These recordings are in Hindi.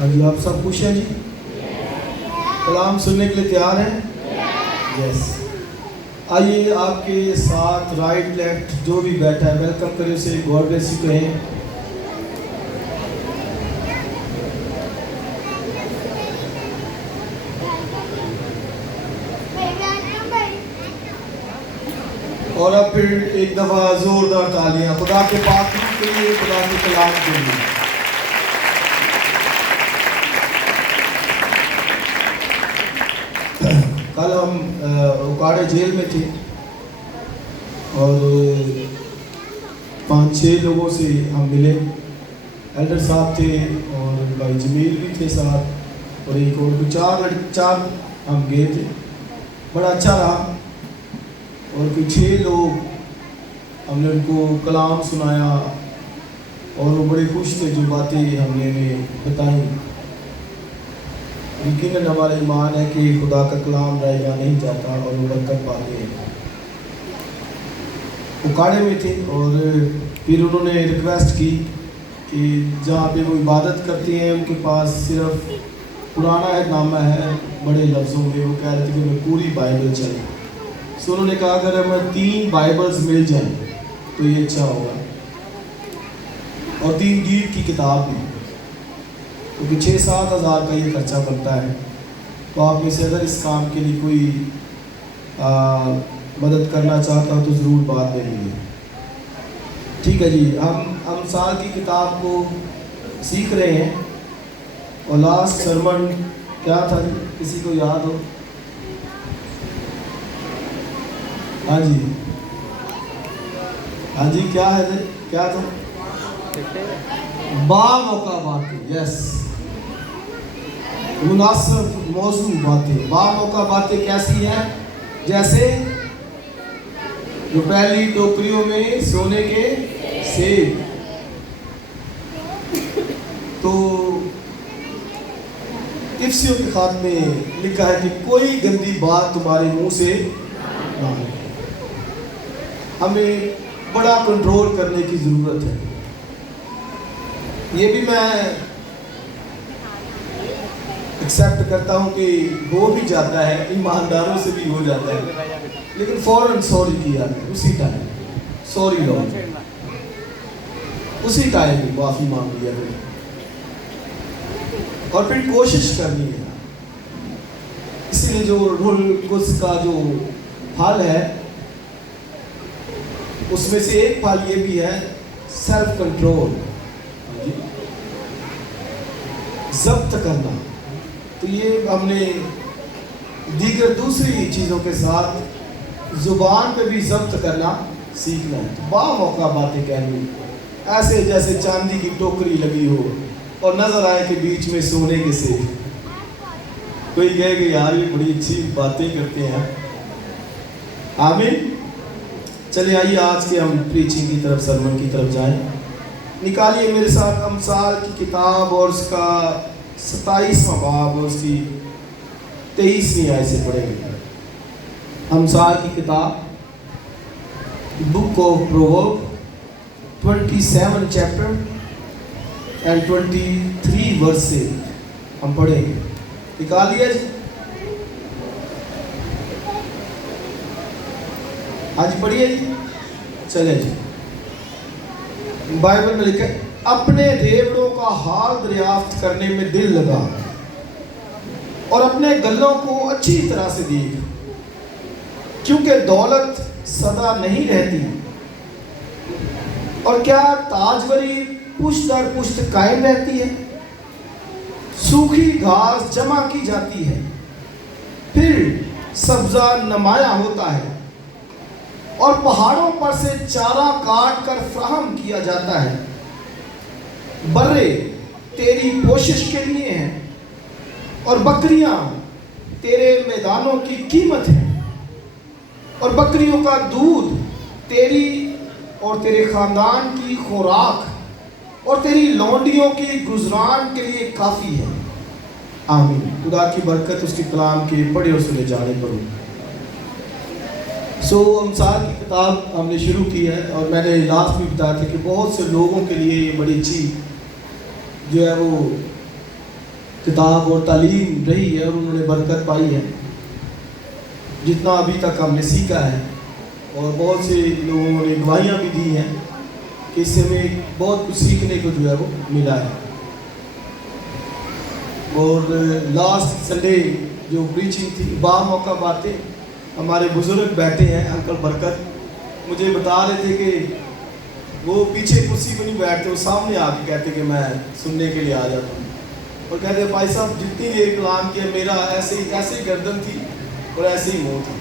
हाँ जी, आप सब खुश हैं जी? कलाम सुनने के लिए तैयार हैं? यस। आइए आपके साथ राइट लेफ्ट जो भी बैठा है वेलकम करें उसे, गॉड ब्लेस यू कहें। और अब फिर एक दफ़ा ज़ोरदार तालियां खुदा के पाक के लिए, खुदा के कलाम के लिए। कल हम उकाड़े जेल में थे और 5-6 लोगों से हम मिले। एल्डर साहब थे और भाई जमील भी थे साथ और एक और चार हम गए थे। बड़ा अच्छा रहा और कोई 6 लोग हमने उनको कलाम सुनाया और वो बड़े खुश थे जो बातें हमने बताई। यकीनन हमारा ईमान है कि खुदा का कलाम रहेगा नहीं जाता और वो बरकत पाते हैं। उकाड़े में थे और फिर उन्होंने रिक्वेस्ट की कि जहाँ पे वो इबादत करते हैं उनके पास सिर्फ पुराना नामा है। बड़े लफ्ज़ों में वो कह रहे थे कि हमें पूरी बाइबल चाहिए। सो उन्होंने कहा अगर हमें 3 बाइबल्स मिल जाएं तो ये अच्छा होगा और 3 गीत की किताब भी, क्योंकि 6-7 हज़ार का ये खर्चा बनता है। तो आप में से अगर इस काम के लिए कोई मदद करना चाहता हो तो ज़रूर बात करेंगे। ठीक है जी। हम साल की किताब को सीख रहे हैं और लास्ट सरमन क्या था, किसी को याद हो? हाँ जी, हाँ जी, क्या है क्या था? बामौका बातें। यस, मुनासिब मौजू बातें। बामौका बातें कैसी हैं? जैसे जो पहली टोकरियों में सोने के सेब। तो इफ्सियों के खात में लिखा है कि कोई गंदी बात तुम्हारे मुंह से ना हो। हमें बड़ा कंट्रोल करने की ज़रूरत है। ये भी मैं एक्सेप्ट करता हूँ कि हो भी जाता है, ईमानदारों से भी हो जाता है, लेकिन फ़ौरन सॉरी किया है उसी टाइम। सॉरी लॉर्ड, उसी टाइम माफ़ी मांग लिया है और फिर कोशिश करनी है। इसीलिए जो रूल कुछ का जो फल है उसमें से एक फल ये भी है सेल्फ कंट्रोल, जब्त करना। तो ये हमने दीगर दूसरी चीज़ों के साथ ज़ुबान पे भी जब्त करना सीखना है। तो बामौका बातें कहनी, ऐसे जैसे चांदी की टोकरी लगी हो और नज़र आए कि बीच में सोने के सेब। कोई कहेगा यार ये बड़ी अच्छी बातें करते हैं। आमीन। चलिए आइए आज के हम प्रीचिंग की तरफ, सरमन की तरफ जाएं। निकालिए मेरे साथ अमसाल की किताब और उसका 27वां बाब और उसकी 23वीं आयत से पढ़ेंगे। अमसाल की किताब, book of proverb, 27 chapter and 23 verse से हम पढ़ेंगे। निकालिए जी, आज पढ़िए जी। चले जी। बाइबल में लिखा है, अपने रेवड़ों का हाल दरियाफ्त करने में दिल लगा और अपने गल्लों को अच्छी तरह से देख, क्योंकि दौलत सदा नहीं रहती और क्या ताजवरी पुश्त दर पुश्त कायम रहती है। सूखी घास जमा की जाती है, फिर सब्जा नमाया होता है और पहाड़ों पर से चारा काट कर फ्राहम किया जाता है। बर्रे तेरी पोशिश के लिए हैं और बकरियां तेरे मैदानों की कीमत है और बकरियों का दूध तेरी और तेरे खानदान की खुराक और तेरी लौंडियों की गुजरान के लिए काफ़ी है। आमीन। खुदा की बरकत उसके कलाम के पढ़े और सुने जाने पर हो। अमसाल की किताब हमने शुरू की है और मैंने लास्ट में बताया था कि बहुत से लोगों के लिए ये बड़ी अच्छी जो है वो किताब और तालीम रही है और उन्होंने बरकत पाई है। जितना अभी तक हमने सीखा है और बहुत से लोगों ने गवाहियाँ भी दी हैं कि इससे हमें बहुत कुछ सीखने को जो है वो मिला है। और लास्ट संडे जो प्रीचिंग थी, बामौका बातें, हमारे बुजुर्ग बैठे हैं, अंकल बरकत मुझे बता रहे थे कि वो पीछे कुर्सी पर नहीं बैठते, वो सामने आके कहते कि मैं सुनने के लिए आ जाता हूँ और कहते भाई साहब जितनी देर कलाम किया मेरा ऐसे ही गर्दन थी और ऐसे ही मुँह था।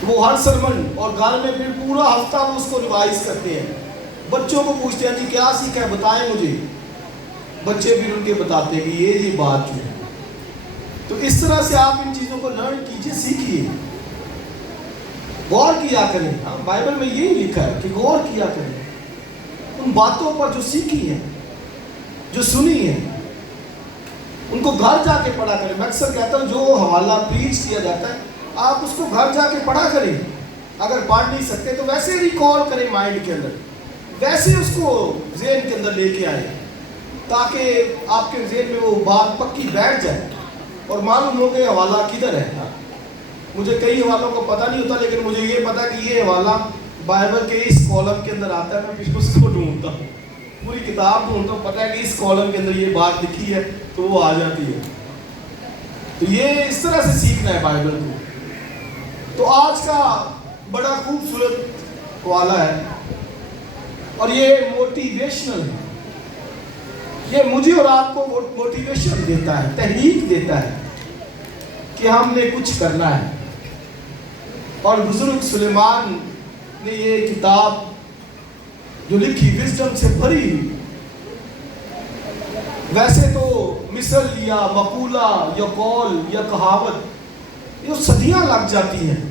तो वो हर सरमन और घर में फिर पूरा हफ्ता वो उसको रिवाइज करते हैं। बच्चों को पूछते हैं जी क्या सीखा है, बताएं मुझे। बच्चे फिर उनके बताते हैं कि ये बात जो है। तो इस तरह से आप इन चीज़ों को लर्न कीजिए, सीखिए, गौर किया करें। हाँ, बाइबल में यही लिखा है कि गौर किया करें उन बातों पर जो सीखी है, जो सुनी है, उनको घर जाके पढ़ा करें। मैं अक्सर कहता हूँ जो हवाला प्रीच किया जाता है आप उसको घर जाके पढ़ा करें। अगर पढ़ नहीं सकते तो वैसे रिकॉल करें माइंड के अंदर, वैसे उसको ज़हन के अंदर लेके आए ताकि आपके ज़हन में वो बात पक्की बैठ जाए और मालूम हो कि हवाला किधर है। मुझे कई हवालों को पता नहीं होता, लेकिन मुझे ये पता कि ये हवाला बाइबल के इस कॉलम के अंदर आता है। मैं फिर उसको ढूंढता हूँ, पूरी किताब ढूंढता हूँ, पता है कि इस कॉलम के अंदर ये बात लिखी है तो वो आ जाती है। तो ये इस तरह से सीखना है बाइबल को। तो आज का बड़ा खूबसूरत हवाला है और ये मोटिवेशनल है। ये मुझे और आपको मोटिवेशन देता है, तहरीक देता है कि हमने कुछ करना है। और बुजुर्ग सुलेमान ने ये किताब जो लिखी विजडम से भरी हुई, वैसे तो मिसल या मकूला या कौल या कहावत ये सदियां लग जाती हैं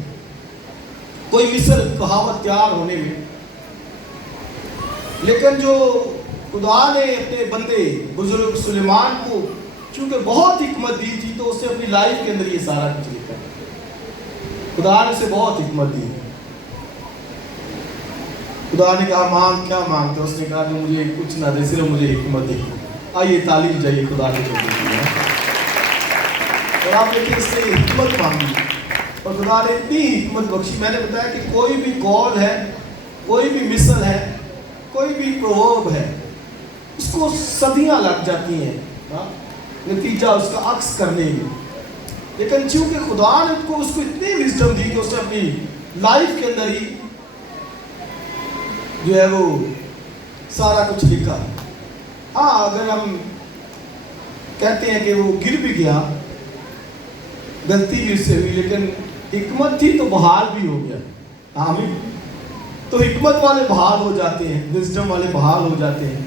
कोई मिसल कहावत तैयार होने में, लेकिन जो खुदा ने अपने बंदे बुजुर्ग सुलेमान को चूंकि बहुत हिकमत दी थी तो उसने अपनी लाइफ के अंदर ये सारा कुछ लिखा। खुदा ने उसे बहुत हिकमत दी। खुदा ने कहा मांग, क्या मांगते? उसने कहा कि मुझे कुछ ना दे, सिर्फ मुझे हिकमत दे। आइए तालीम जाइए खुदा ने जो दी है। और आप देखिए इससे हिकमत मांगी और खुदा ने इतनी हिकमत बख्शी। मैंने बताया कि कोई भी कौल है, कोई भी मिसल है, कोई भी प्रोवर्ब है, उसको सदियां लग जाती हैं नतीजा उसका अक्स करने में। लेकिन चूंकि खुदा ने उसको इतनी विजडम दी कि उसने अपनी लाइफ के अंदर ही जो है वो सारा कुछ लिखा। हाँ, अगर हम कहते हैं कि वो गिर भी गया, गलती भी उससे हुई, लेकिन हिकमत थी तो बहाल भी हो गया। आमीन। तो हिकमत वाले बहाल हो जाते हैं, विजडम वाले बहाल हो जाते हैं।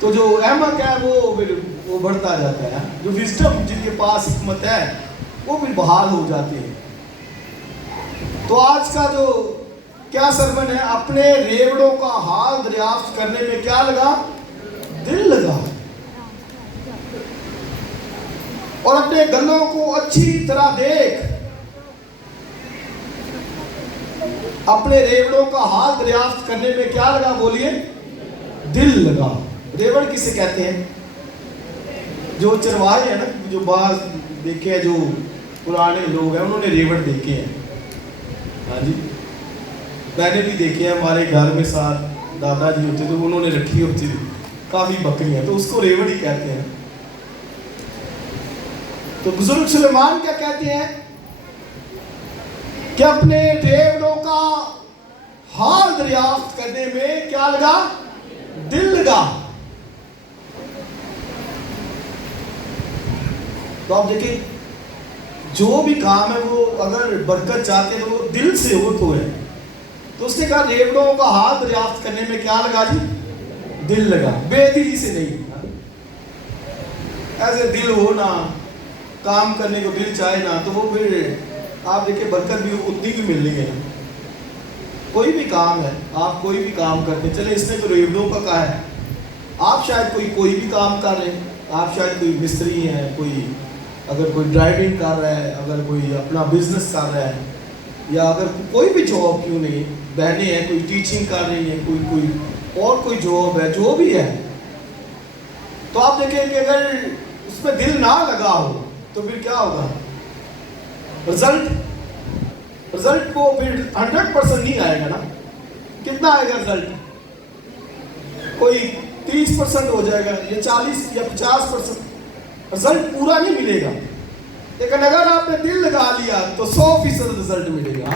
तो जो अहमक है वो बढ़ता जाता है, जो विजडम जिनके पास हिकमत है वो फिर बहाल हो जाते हैं। तो आज का जो क्या सरमन है, अपने रेवड़ों का हाल दरियाफ्त करने में क्या लगा? दिल लगा। और अपने गलों को अच्छी तरह देख। अपने रेवड़ों का हाल दरियाफ्त करने में क्या लगा? बोलिए, दिल लगा। रेवड़ किसे कहते हैं? जो चरवाहे हैं ना, जो बाज देखे हैं, जो पुराने लोग हैं उन्होंने रेवड़ देखे हैं। हाँ जी, मैंने भी देखे हैं। हमारे घर में साथ दादाजी होते थे, उन्होंने रखी होती थी काफ़ी बकरियां, तो उसको रेवड़ ही कहते हैं। तो बुजुर्ग सुलेमान क्या कहते हैं कि अपने रेवड़ों का हाल दरियाफ्त करने में क्या लगा? दिल लगा। तो आप देखिए, जो भी काम है वो अगर बरकत चाहते हैं तो वो दिल से हो तो है। तो उसने कहा रेवड़ों का हाथ दरियाफ्त करने में क्या लगा जी? दिल लगा। बेदिली से नहीं, ऐसे दिल हो ना, काम करने को दिल चाहे ना, तो वो फिर आप देखिए बरकत भी उतनी ही मिलनी है। कोई भी काम है, आप कोई भी काम करते, चले इसने तो रेवड़ों का कहा है, आप शायद कोई भी काम कर रहे हैं, आप शायद कोई मिस्त्री हैं, कोई अगर कोई ड्राइविंग कर रहा है, अगर कोई अपना बिजनेस कर रहा है, या अगर कोई भी जॉब क्यों नहीं, बहनें हैं कोई टीचिंग कर रही हैं, कोई और कोई जॉब है, जो भी है, तो आप देखें कि अगर उसमें दिल ना लगा हो तो फिर क्या होगा? रिजल्ट को फिर 100% नहीं आएगा ना। कितना आएगा रिजल्ट? कोई 30% हो जाएगा, या 40 या 50%। रिजल्ट पूरा नहीं मिलेगा। लेकिन अगर आपने दिल लगा लिया तो 100% रिजल्ट मिलेगा,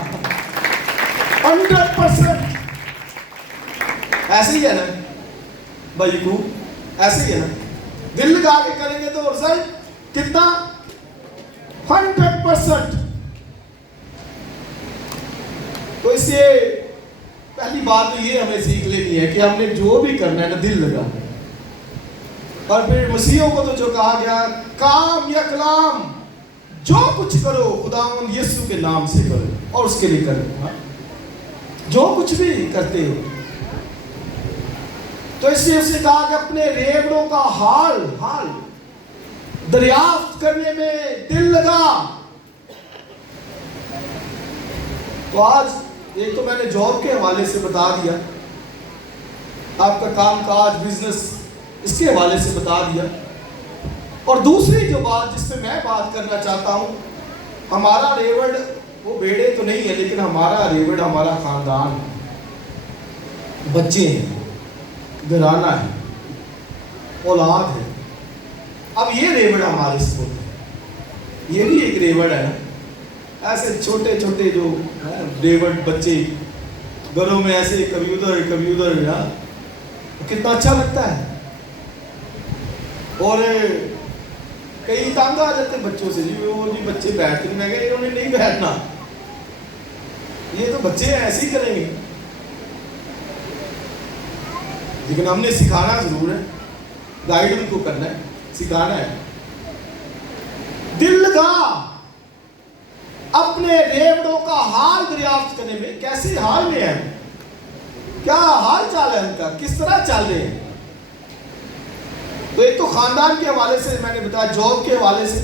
100%। ऐसे ही है ना भाई को, ऐसे ही है ना। दिल लगा के करेंगे तो रिजल्ट कितना? 100%। तो इससे पहली बात तो ये हमें सीख लेनी है कि हमने जो भी करना है ना, दिल लगा। और फिर मसीहों को तो जो कहा गया, काम या कलाम जो कुछ करो खुदावंद यीशु के नाम से करो और उसके लिए करो। जो कुछ भी करते हो तो इसलिए उसने कहा कि अपने रेवड़ों का हाल दरियाफ्त करने में दिल लगा। तो आज एक तो मैंने जॉब के हवाले से बता दिया, आपका काम काज बिजनेस इसके हवाले से बता दिया। और दूसरी जो बात जिस पे मैं बात करना चाहता हूं, हमारा रेवड़ वो बेड़े तो नहीं है, लेकिन हमारा रेवड़ हमारा खानदान है, बच्चे हैं, घराना है, औलाद है। अब ये रेवड़ हमारे स्कूल है, ये भी एक रेवड़ है ना। ऐसे छोटे छोटे जो रेवड़ बच्चे घरों में ऐसे कभी उधर ना, कितना अच्छा लगता है। और कई तंग आ जाते बच्चों से, जी वो जी बच्चे बैठते नहीं। मैं कह इन्होंने नहीं बैठना, ये तो बच्चे ऐसे ही करेंगे। लेकिन हमने सिखाना जरूर है, गाइड उनको करना है, सिखाना है। दिल लगा अपने रेवड़ों का हाल दरियाफ्त करने में। कैसे हाल में है, क्या हाल चाल है उनका, किस तरह चल रहे हैं। तो एक तो खानदान के हवाले से मैंने बताया, जॉब के हवाले से।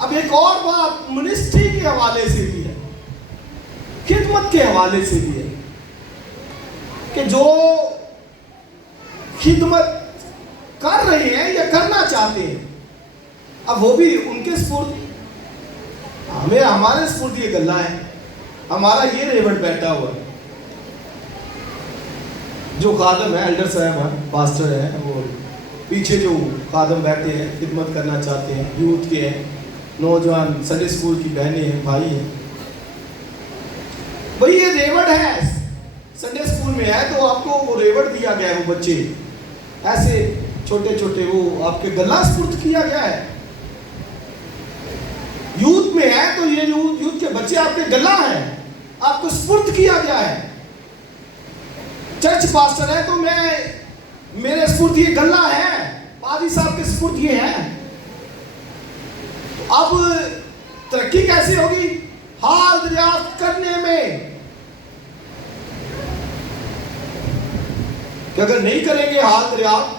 अब एक और बात मिनिस्ट्री के हवाले से भी है, खिदमत के हवाले से भी है, कि जो खिदमत कर रहे हैं या करना चाहते हैं, अब वो भी उनके स्फूर्त, हमें हमारे स्फूर्त ये गल्ला है, हमारा ये रेवड़ बैठा हुआ है। जो खादम है, एल्डर साहब है, पास्टर है, वो पीछे जो खादम बैठे हैं, खिदमत करना चाहते हैं, यूथ के हैं, नौजवान, संडे स्कूल की बहनें हैं, भाई हैं, भाई ये रेवड़ है। संडे स्कूल में है तो आपको वो रेवड़ दिया गया है, वो बच्चे ऐसे छोटे छोटे वो आपके गला स्फूर्त किया गया है। यूथ में है तो ये यूथ के बच्चे आपके गला है, आपको स्फूर्त किया गया है। चर्च पास्टर है तो मेरे स्फूर्त ये गला है, पादी साहब के स्फूर्त ये है। तो अब तरक्की कैसे होगी? हाल दरियाफ्त करने में। कि अगर नहीं करेंगे हाल दरियाफ्त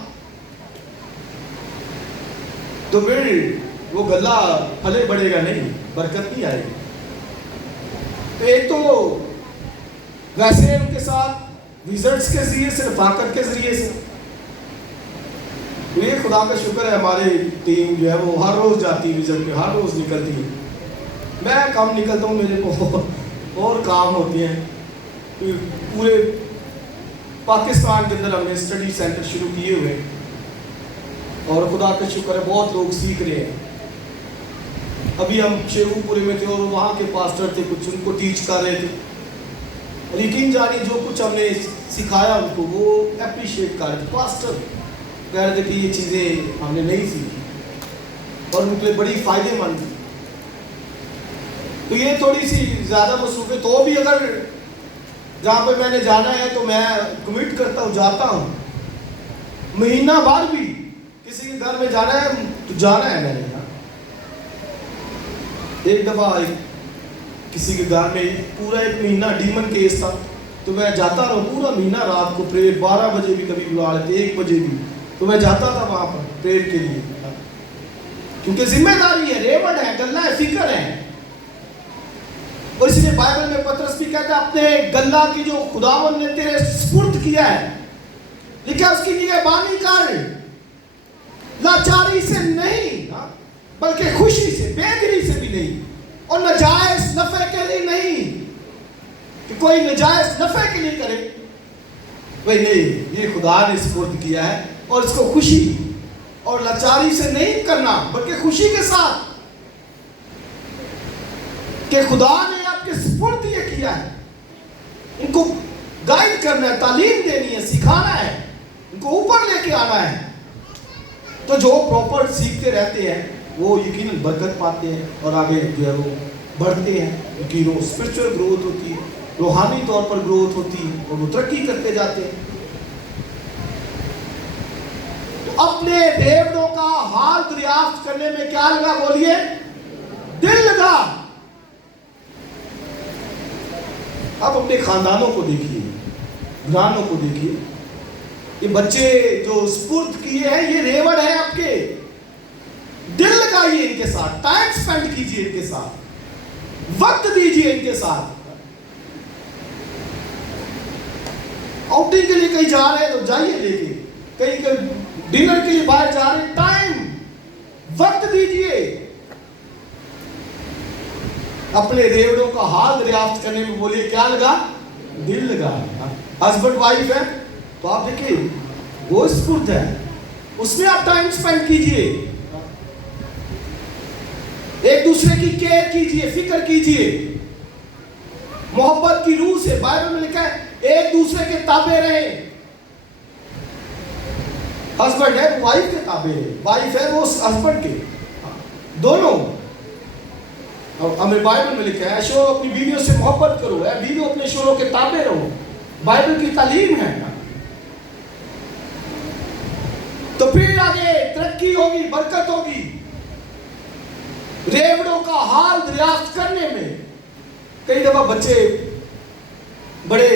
तो फिर वो गला फले बढ़ेगा नहीं, बरकत नहीं आएगी। तो एक तो वैसे उनके साथ विजिट्स के जरिए से, रफाकत के जरिए से, तो ये खुदा का शुक्र है हमारी टीम जो है वो हर रोज जाती है विजिट पे, हर रोज निकलती है। मैं कम निकलता हूँ, मेरे को और काम होते हैं। पूरे पाकिस्तान के अंदर हमने स्टडी सेंटर शुरू किए हुए और खुदा का शुक्र है बहुत लोग सीख रहे हैं। अभी हम शेखुपुरी में थे और वहाँ के पास्टर थे, कुछ उनको टीच कर रहे थे, और यकीन जानिए जो कुछ हमने सिखाया उनको वो अप्रिशिएट कर रहे थे। पास्टर कह रहे थे कि ये चीज़ें हमने नहीं सीखी और उनके लिए बड़ी फ़ायदेमंद थी। तो ये थोड़ी सी ज़्यादा मसरूफ़, तो भी अगर जहाँ पे मैंने जाना है तो मैं कमिट करता हूँ, जाता हूँ। महीना भर भी किसी के घर में जाना है तो जाना है मैंने। एक दफ़ा किसी के घर में पूरा एक महीना डीमन केस था, तो मैं जाता रहा पूरा महीना। रात को प्रेयर 12 बजे भी कभी बुला लेते, 1 बजे भी, तो मैं जाता था वहाँ पर प्रेयर के लिए, क्योंकि जिम्मेदारी है, रेवड़ है, गल्ला है, फिक्र है। और इसलिए बाइबल में पतरस भी कहता है अपने गल्ला की जो खुदावन ने तेरे स्पुर्द किया है, लिखा उसकी निगहबानी कर। लाचारी से नहीं, बल्कि खुशी से, बेगरी से भी नहीं, और नाजायज नफे के लिए नहीं कि कोई नाजायज नफे के लिए करे, भाई नहीं, ये खुदा ने सुपुर्द किया है और इसको खुशी और लाचारी से नहीं करना, बल्कि खुशी के साथ कि खुदा ने आपके सुपुर्द ये किया है, इनको गाइड करना है, तालीम देनी है, सिखाना है, इनको ऊपर लेके आना है। तो जो प्रॉपर सीखते रहते हैं वो यकीनन बरकत पाते हैं और आगे जो है वो बढ़ते हैं, उनकी स्पिरिचुअल ग्रोथ होती है, रूहानी तौर पर ग्रोथ होती है और वो तरक्की करते जाते हैं। तो अपने देवड़ों का हाल दरियाफ्त करने में क्या लगा, बोलिए, दिल लगा। अब अपने खानदानों को देखिए, घरानों को देखिए, ये बच्चे जो सुपुर्द किए हैं ये रेवड़ है आपके, दिल लगाइए इनके साथ, टाइम स्पेंड कीजिए इनके साथ, वक्त दीजिए इनके साथ। आउटिंग के लिए कहीं जा रहे हैं तो जाइए लेके, कहीं डिनर के लिए बाहर जा रहे हैं, टाइम वक्त दीजिए। अपने रेवड़ों का हाल दरियाफ्त करने में बोलिए क्या लगा, दिल लगा। हस्बैंड वाइफ है तो आप देखिए वो सुपुर्द है, उसमें आप टाइम स्पेंड कीजिए, एक दूसरे की केयर कीजिए, फिक्र कीजिए, मोहब्बत की रूह से। बाइबल में लिखा है एक दूसरे के ताबे रहे। हस्बैंड है वो वाइफ के ताबे है, वाइफ है वो हस्बैंड के, दोनों। हमें बाइबल में लिखा है शोहरों अपनी बीवियों से मोहब्बत करो, बीवियों अपने शोहरों के ताबे रहो, बाइबल की तालीम है। तो फिर आगे तरक्की होगी, बरकत होगी। रेवड़ों का हाल दरियाफ्त करने में कई दफा बच्चे बड़े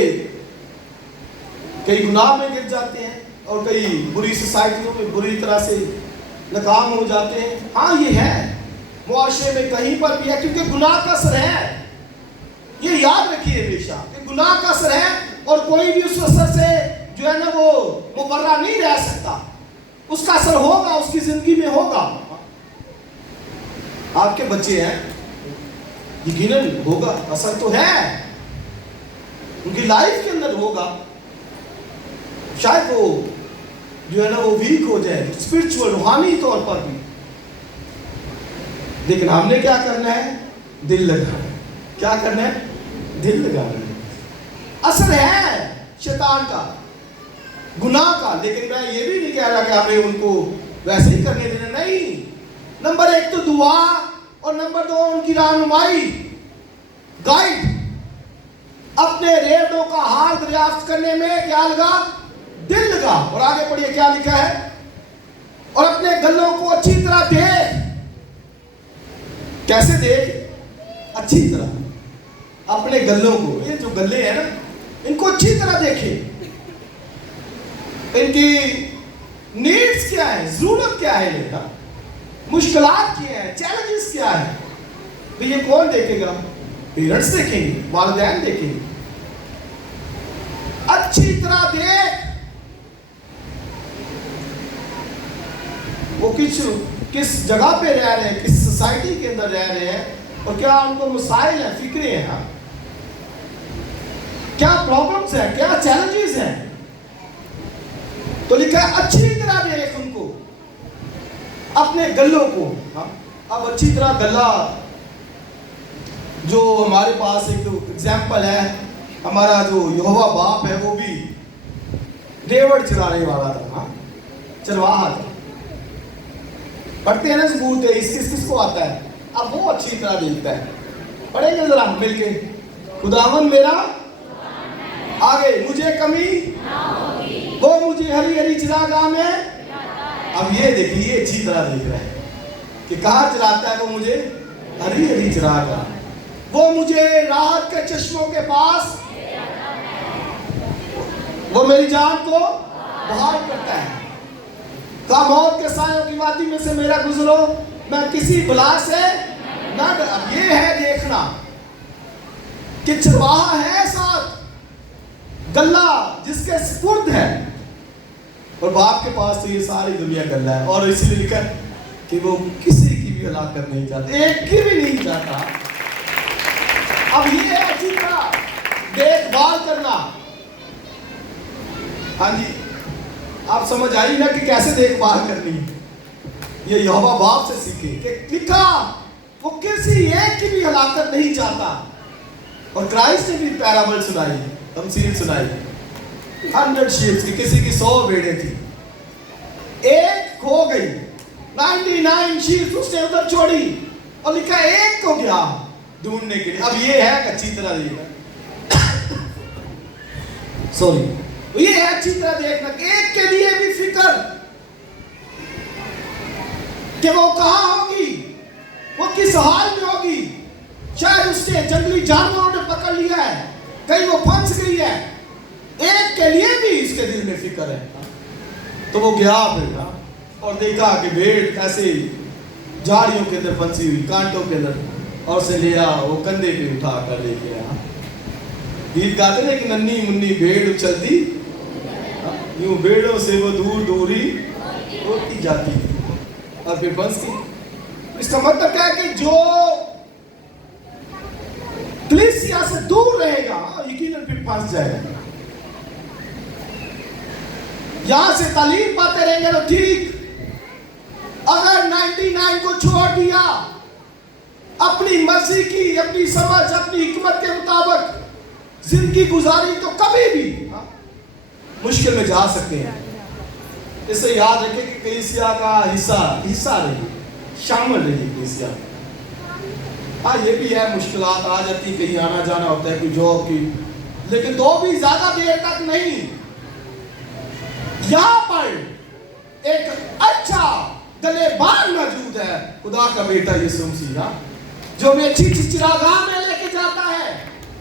कई गुनाह में गिर जाते हैं और कई बुरी सोसाइटियों में बुरी तरह से नाकाम हो जाते हैं। हाँ ये है, मुआशरे में कहीं पर भी है, क्योंकि गुनाह का असर है। ये याद रखिए हमेशा कि गुनाह का असर है और कोई भी उस असर से जो है ना वो मुबर्रा नहीं रह सकता, उसका असर होगा, उसकी जिंदगी में होगा। आपके बच्चे हैं, यकीनन होगा, असर तो है, उनकी लाइफ के अंदर होगा। शायद वो जो है ना वो वीक हो जाए स्पिरिचुअल रूहानी तौर पर भी, लेकिन हमने क्या करना है, दिल लगाना है। क्या करना है, दिल लगाना है। असर है शैतान का, गुनाह का, लेकिन मैं ये भी नहीं कह रहा कि हमें उनको वैसे ही करने देना, नहीं। नंबर 1 तो दुआ और नंबर 2 उनकी रहनुमाई, गाइड। अपने रेवड़ों का हाल दरियाफ्त करने में क्या लगा, दिल लगा। और आगे पढ़िए क्या लिखा है, और अपने गल्लों को अच्छी तरह देख। कैसे देख, अच्छी तरह अपने गल्लों को, ये जो गल्ले हैं ना इनको अच्छी तरह देखें। इनकी नीड्स क्या है, जरूरत क्या है, इनका मुश्किलात क्या है, चैलेंजेस क्या है, तो ये कौन देखेगा, पेरेंट्स देखेंगे, वालिदैन देखेंगे। अच्छी तरह देख वो किस जगह पे रह रहे हैं, किस सोसाइटी के अंदर रह रहे हैं, और क्या उनको मसाइल है, फिक्रे हैं, क्या प्रॉब्लम्स है, क्या चैलेंजेस हैं। तो लिखा है अच्छी तरह देख उनको, अपने गल्लों को। अब अच्छी तरह गल्ला, जो हमारे पास एक एग्जाम्पल है, हमारा जो यहोवा बाप है वो भी रेवड़ चराने वाला था, चरवाहा था। पढ़ते हैं ना सबूत है, किसको आता है, अब वो अच्छी तरह देखता है। पढ़ेंगे जरा मिलके, खुदावन मेरा आगे मुझे कमी, वो मुझे हरी हरी चरागाह में। अब ये देखिए, ये अच्छी तरह देख रहा है कि कहाँ चराता है वो मुझे, हरी हरी चरागाह, वो मुझे राहत के चश्मों के पास, वो मेरी जान को बहाल करता है। का मौत के सायों की वादी में से मेरा गुजरो, मैं किसी बला से ना डर। अब ये है देखना कि चरवाहा है साथ, गल्ला जिसके सुपुर्द है, और बाप के पास तो ये सारी दुनिया गल्ला है, और इसीलिए लिखा कि वो किसी की भी हलाकत नहीं चाहता, एक की भी नहीं चाहता। अब ये है अच्छी तरह देखभाल करना। हाँ जी, आप समझ आई ना कि कैसे देखभाल करनी है। ये यहोवा बाप से सीखे कि लिखा वो किसी एक की भी हलाकत नहीं चाहता। और क्राइस्ट ने भी पैराबल सुनाई, तमसील सुनाई 100 शीप्स की, किसी की 100 भेड़ें थी, एक खो गई, 99 शीप्स उसने उधर छोड़ी और लिखा एक को गया ढूंढने के लिए। अब ये है अच्छी तरह देखना, सॉरी, ये है अच्छी तरह देखना, एक के लिए भी फिक्र कि वो कहां होगी, वो किस हाल में होगी। शायद उसने जंगली जानवरों ने पकड़ लिया है, कहीं वो फंस गई है, एक के लिए भी इसके दिल में फिक्र है। तो वो गया फिर और देखा कि भेड़ कैसे झाड़ियों के अंदर फंसी हुई, कांटों के अंदर, और से लिया वो कंधे पे उठा कर ले गया। गीत गाते ना कि नन्ही मुन्नी भेड़ उछलती, यूं भेड़ों से वो दूर दूर ही होती जाती और फिर फंस गई। इसका मतलब क्या है कि जो कलीसिया से दूर रहेगा यकीनन फिर फंस जाएगा। यहां से तालीम पाते रहेंगे तो ठीक, अगर 99 को छोड़ दिया, अपनी मर्जी की, अपनी समझ, अपनी हिकमत के मुताबिक जिंदगी गुजारी, तो कभी भी मुश्किल में जा सकते हैं। इसे याद रखें कि कलीसिया का हिस्सा रहिए, शामिल रहिए कलीसिया। हाँ, ये भी है, मुश्किलात आ जाती, कहीं आना जाना होता है, कोई जॉब की, लेकिन तो भी ज्यादा देर तक नहीं। यहां पर एक अच्छा गलेबान मौजूद है, खुदा का बेटा यीशु मसीह, जो हमें अच्छी चिरागाह में लेके जाता है,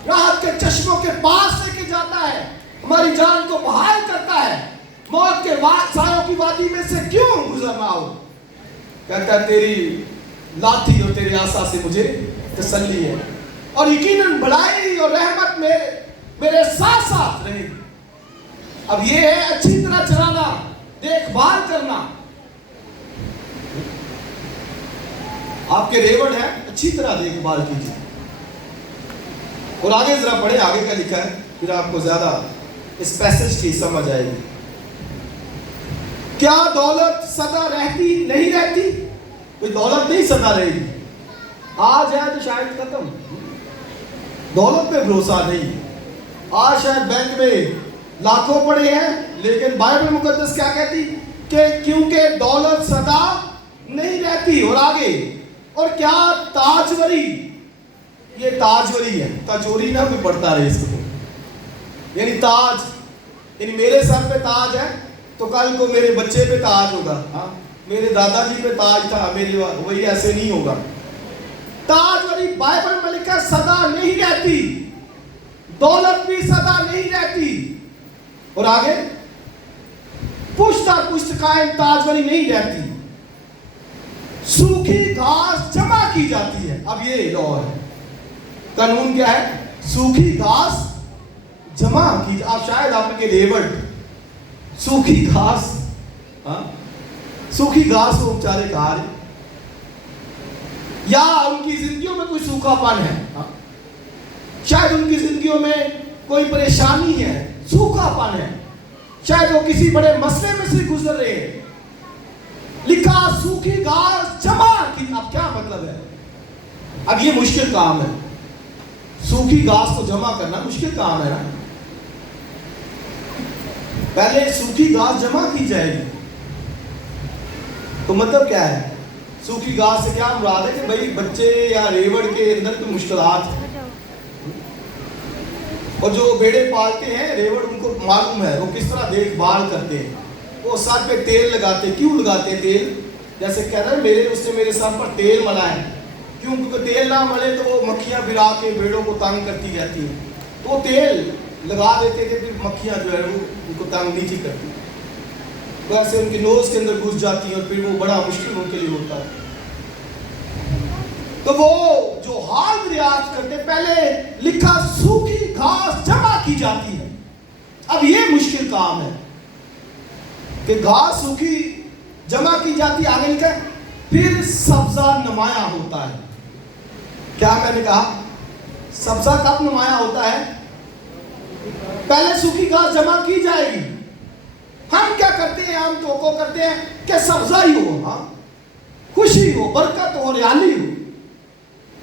राहत के चश्मों के पास लेके जाता है, हमारी जान को बहाल करता है, मौत के सायों की वादी में से क्यों गुजरना हो। कहता है तेरी लाठी और तेरी आशा से मुझे तसल्ली है, और यकीनन भलाई और रहमत में मेरे साथ साथ रहेगी। अब ये है अच्छी तरह चलाना, देखभाल करना। आपके रेवड़ है, अच्छी तरह देखभाल कीजिए। और आगे जरा पढ़े, आगे का लिखा है, फिर आपको ज्यादा इस पैसेज की समझ आएगी। क्या दौलत सदा रहती नहीं रहती? कोई दौलत नहीं सदा रहेगी, आज है तो शायद खत्म। दौलत पे भरोसा नहीं। आज शायद बैंक में लाखों पड़े हैं, लेकिन बाइबल मुकद्दस क्या कहती कि क्योंकि दौलत सदा नहीं रहती। और आगे, और क्या ताजवरी, ये ताजवरी है, ताजोरी ना कोई पड़ता रहे इसको, यानी ताज, यानी मेरे सर पे ताज है तो कल को मेरे बच्चे पे ताज होगा। हाँ, मेरे दादाजी पे ताज था, मेरी वही ऐसे नहीं होगा। ताजवरी बाइबल में लिखा सदा नहीं रहती, दौलत भी सदा नहीं रहती। और आगे, पुश्ता पुश्त कायम ताजवरी नहीं रहती, सूखी घास जमा की जाती है। अब ये लॉ है, कानून क्या है, सूखी घास जमा की। आप शायद आपके लेबर सूखी घास, हाँ, सूखी घास को बेचारे खा रहे, या उनकी जिंदगियों में कोई सूखापन है, हाँ? शायद उनकी जिंदगियों में कोई परेशानी है, सूखापन है, शायद वो किसी बड़े मसले में से गुजर रहे हैं। लिखा सूखी घास जमा की। अब क्या मतलब है? अब ये मुश्किल काम है, सूखी घास को जमा करना मुश्किल काम है ना। पहले सूखी घास जमा की जाएगी, तो मतलब क्या है? सूखी घास से क्या मुराद है कि भाई बच्चे या रेवड़ के अंदर कोई मुश्किलात है, और जो भेड़े पालते हैं रेवड़, उनको मालूम है वो किस तरह देखभाल करते हैं। वो सर पे तेल लगाते, क्यों लगाते हैं तेल? जैसे कहना है उसने मेरे सर पर तेल मला है, क्यों? क्योंकि तेल ना मले तो वो मक्खियां फिर आके भेड़ों को तंग करती रहती हैं, तो तेल लगा देते थे, फिर मक्खियां जो है वो उनको तंग नहीं करती, वैसे उनके नोज के अंदर घुस जाती हैं और फिर वो बड़ा मुश्किल उनके लिए होता है। तो वो जो हाल रियाज करते, पहले लिखा सूखी घास जमा की जाती है। अब ये मुश्किल काम है, कि घास सूखी जमा की जाती है, आगे लिखा है फिर सब्जा नुमाया होता है। क्या मैंने कहा? सब्जा कब नुमाया होता है? पहले सूखी घास जमा की जाएगी। हम क्या करते हैं? हम तो करते हैं कि सब्जा ही हो, हाँ, खुशी हो, बरकत हो, हरियाली हो।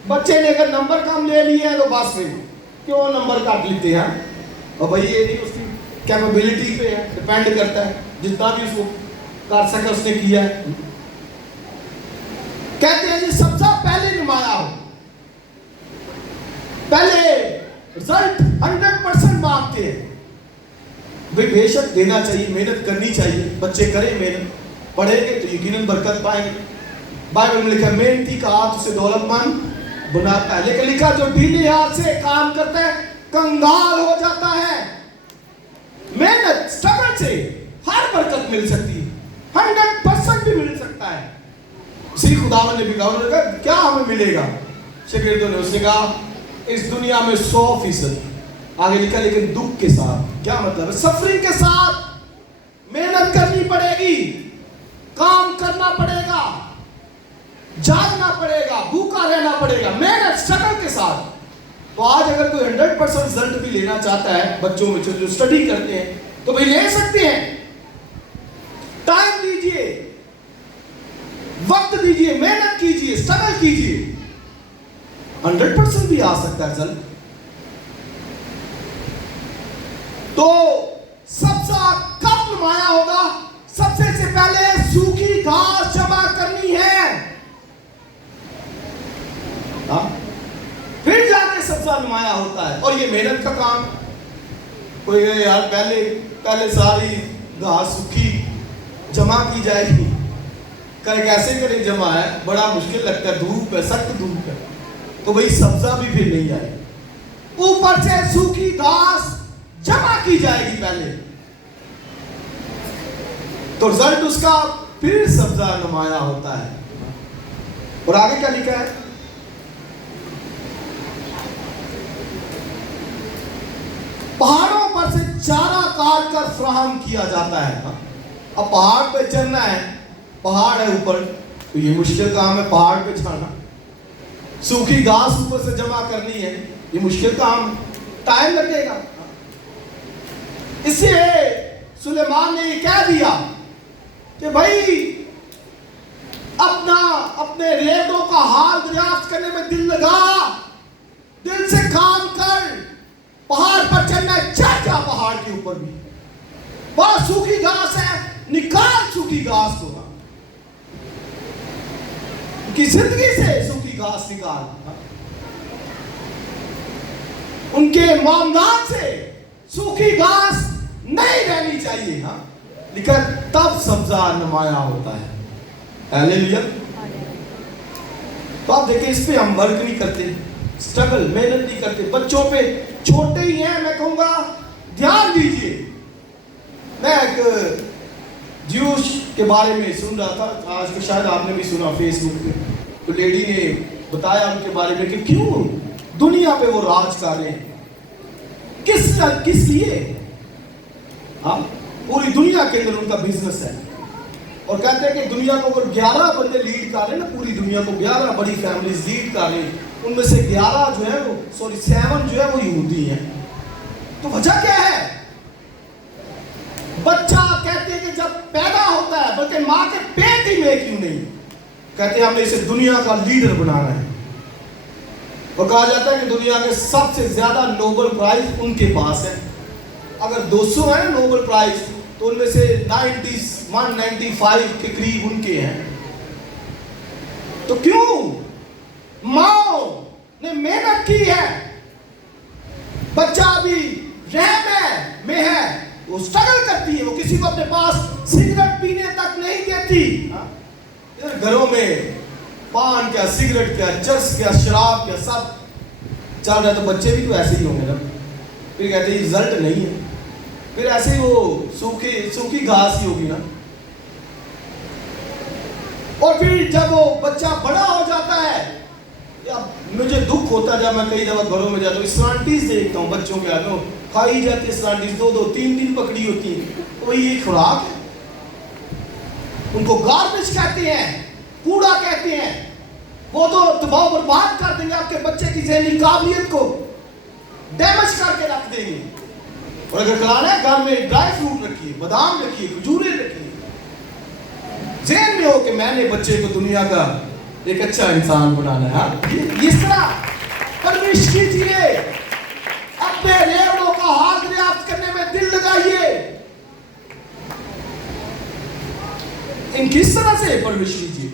बच्चे ने अगर नंबर कम ले लिए हैं तो बस में क्यों नंबर काट लेते हैं? और भाई ये नहीं, उसकी कैपेबिलिटी पे है, डिपेंड करता है, जितना भी उसको कर सके उसने किया है। कहते हैं जी सब्जा पहले नुमाया हो, पहले रिजल्ट 100% मांगते हैं। भाई बेशक देना चाहिए, मेहनत करनी चाहिए, बच्चे करें मेहनत, पढ़ेंगे तो यकीनन बरकत पाएंगे। बाइबल में लिखा है मेहनती का हाथ उसे दौलतमंद बनाता है, लेकिन लिखा जो ढीले हाथ से काम करता है कंगाल हो जाता है। मेहनत स्ट्रगल से हर बरकत मिल सकती है, 100% भी मिल सकता है। श्री खुदावन ने भी कहा क्या हमें मिलेगा? शागिर्दों ने उसने कहा इस दुनिया में 100%, आगे लिखा लेकिन दुख के साथ। क्या मतलब है? सफरिंग के साथ मेहनत करनी पड़ेगी, काम करना पड़ेगा, जागना पड़ेगा, भूखा रहना पड़ेगा, मेहनत स्ट्रगल के साथ। तो आज अगर कोई 100% रिजल्ट भी लेना चाहता है, बच्चों में जो स्टडी करते हैं तो भाई ले सकते हैं। टाइम दीजिए, वक्त दीजिए, मेहनत कीजिए, स्ट्रगल कीजिए, 100% भी आ सकता है रिजल्ट। तो सब्जा कब नुमाया होगा? सबसे से पहले सूखी घास जमा करनी है, फिर जाके सब्जा नुमाया होता है। और ये मेहनत का काम। कोई यार पहले सारी घास सूखी जमा की जाएगी, कैसे करें जमा है, बड़ा मुश्किल लगता है, धूप है, सख्त धूप है, तो भाई सब्जा भी फिर नहीं आए। ऊपर से सूखी घास जमा की जाएगी पहले, तो रिजल्ट उसका फिर सब्जा नुमाया होता है। और आगे क्या लिखा है? पहाड़ों पर से चारा काट कर फराहम किया जाता है। अब पहाड़ पे चढ़ना है, पहाड़ है ऊपर, तो ये मुश्किल काम है पहाड़ पे चढ़ना। सूखी घास ऊपर से जमा करनी है, ये मुश्किल काम, टाइम लगेगा। इसलिए सुलेमान ने ये कह दिया कि भाई अपने रेतों का हाल दरियाफ्त करने में दिल लगा, दिल से काम कर, पहाड़ पर चढ़ना है, चढ़ जा पहाड़ के ऊपर भी। बहुत सूखी घास है, निकाल सूखी घास को, उनकी जिंदगी से सूखी घास निकाल, उनके मामलात से सूखी घास नहीं रहनी चाहिए। हाँ, लेकिन तब सब्जा नुमाया होता है। हालेलुया। तो आप देखिए, इस पे हम वर्क नहीं करते, स्ट्रगल, मेहनत नहीं करते। बच्चों पे छोटे ही हैं, मैं कहूँगा ध्यान दीजिए। मैं एक ज्यूश के बारे में सुन रहा था आज, तो शायद आपने भी सुना फेसबुक पे, तो लेडी ने बताया उनके बारे में कि क्यों दुनिया पे वो राज कर रहे हैं, किस लिए। हाँ, पूरी दुनिया के अंदर उनका बिजनेस है, और कहते हैं कि दुनिया को अगर 11 बंदे लीड कर रहे हैं ना, पूरी दुनिया को 11 बड़ी फैमिलीज लीड कर रहे हैं, उनमें से 11 जो है वो 7 जो है वो यहूदी हैं। तो वजह क्या है? बच्चा कहते हैं कि जब पैदा होता है, बल्कि मां के पेट ही में क्यों नहीं, कहते हैं हमने इसे दुनिया का लीडर बनाना है। और कहा जाता है कि दुनिया के सबसे ज्यादा नोबेल प्राइज उनके पास है। अगर 200 है नोबेल प्राइज, तो उनमें से 195 के करीब उनके हैं। तो क्यों? माँ ने मेहनत की है, बच्चा अभी रहम में है, वो स्ट्रगल करती है, वो किसी को अपने पास सिगरेट पीने तक नहीं देती। इधर घरों में पान क्या, सिगरेट क्या, चरस क्या, शराब क्या, सब चल रहा है। तो बच्चे भी तो ऐसे ही होंगे ना, फिर कहते हैं रिजल्ट नहीं है, फिर ऐसे ही वो सूखी घास ही होगी ना। और फिर जब वो बच्चा बड़ा हो जाता है, या मुझे दुख होता है जब मैं कई दफा घरों में जाता हूँ, स्लांटीज देखता हूँ बच्चों के हाथों, खाई जाती है स्लांटीज, 2-2, 3-3 पकड़ी होती है। तो ये खुराक है, उनको गार्बेज कहते हैं, कूड़ा कहते हैं। वो तो दबाव बर्बाद कर देंगे, आपके बच्चे की ज़हनी काबिलियत को डैमेज करके रख देंगे। और अगर खिलाना है, घर में ड्राई फ्रूट रखिए, बादाम रखिए, खजूरें रखिए, ज़हन में हो कि मैंने बच्चे को दुनिया का एक अच्छा इंसान बनाना है। इस तरह परवरिश कीजिए, अपने रेवड़ों का हाथ दरियाफ्त करने में दिल लगाइए। इन किस तरह से परवरिश कीजिए।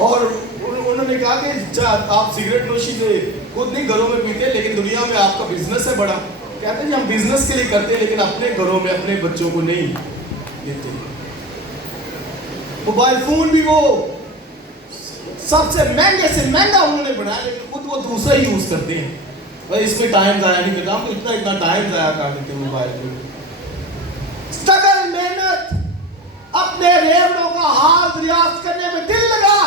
और उन्होंने कहा कि आप सिगरेट नोशी से खुद नहीं घरों में पीते, लेकिन दुनिया में आपका बिजनेस है बड़ा। कहते हैं हम बिजनेस के लिए करते हैं, लेकिन अपने घरों में अपने बच्चों को नहीं लेते। मोबाइल फोन भी वो सबसे महंगे से महंगा उन्होंने बनाया, लेकिन खुद वो दूसरा ही यूज करते हैं। भाई इसमें टाइम जाया नहीं करता, हम तो इतना टाइम जाया कर देते हैं मोबाइल पे। स्ट्रगल, मेहनत, अपने रेवड़ों का हाल दरियाफ्त करने में दिल लगा।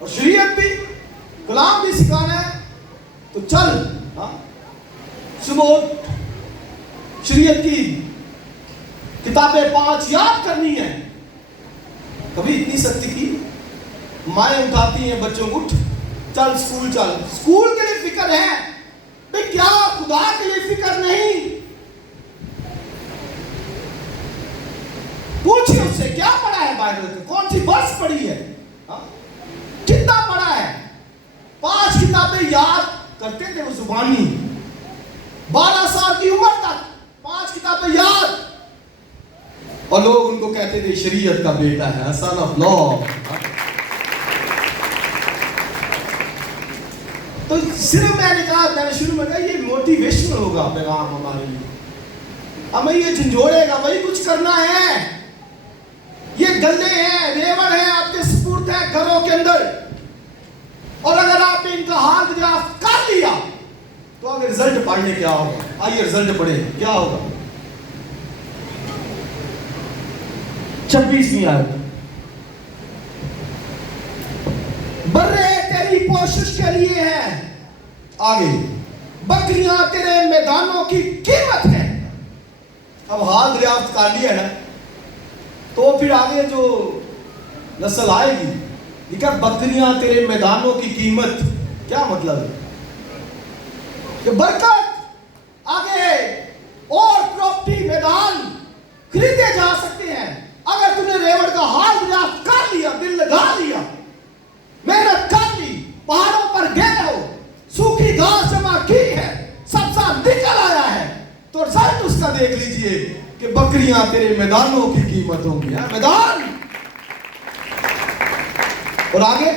और शरीयत भी, कलाम भी सिखाना है तो चल, सुबह शरीयत की किताबें 5 याद करनी है। कभी इतनी सख्ती की माएं उठाती हैं बच्चों को, उठ चल स्कूल चल। स्कूल के लिए फिक्र है भाई, क्या खुदा के लिए फिक्र नहीं? पूछिए उससे क्या पढ़ा है बाइबल में, कौन सी वर्ष पढ़ी है, कितना पढ़ा है। 5 किताबें याद करते थे वो जुबानी, 12 साल की उम्र तक 5 किताबें याद। और लोग उनको कहते थे शरीयत का बेटा है, सन ऑफ लॉ। तो सिर्फ मैंने शुरू में कहा ये मोटिवेशनल होगा पैगाम हमारे लिए, हमें ये झंझोड़ेगा भाई कुछ करना है। ये गले हैं, रेवड़ हैं, आपके सुपुर्द हैं घरों के अंदर। और अगर आपने इनका हाथ दरियाफ्त कर लिया तो आगे रिजल्ट पढ़ने क्या होगा। आइए रिजल्ट पढ़े, क्या होगा। 26वीं आयत, बर्रे तेरी कोशिश के लिए है, आगे बकरियां तेरे मैदानों की कीमत है। अब हाथ दरियाफ्त कर लिया ना, तो फिर आगे जो नस्ल आएगी, लिखा बकरियां तेरे मैदानों की कीमत। क्या मतलब है कि बरकत आगे और प्रॉपर्टी, मैदान खरीदे जा सकते हैं अगर तुमने रेवड़ का हाल दरियाफ्त कर लिया, दिल लगा लिया, मेहनत कर ली, पहाड़ों पर गए हो, सूखी घास जमा की है, सब्जा निकल आया है, तो रिजल्ट उसका देख लीजिए कि बकरियां तेरे मैदानों की कीमत होंगी। मैदान। और आगे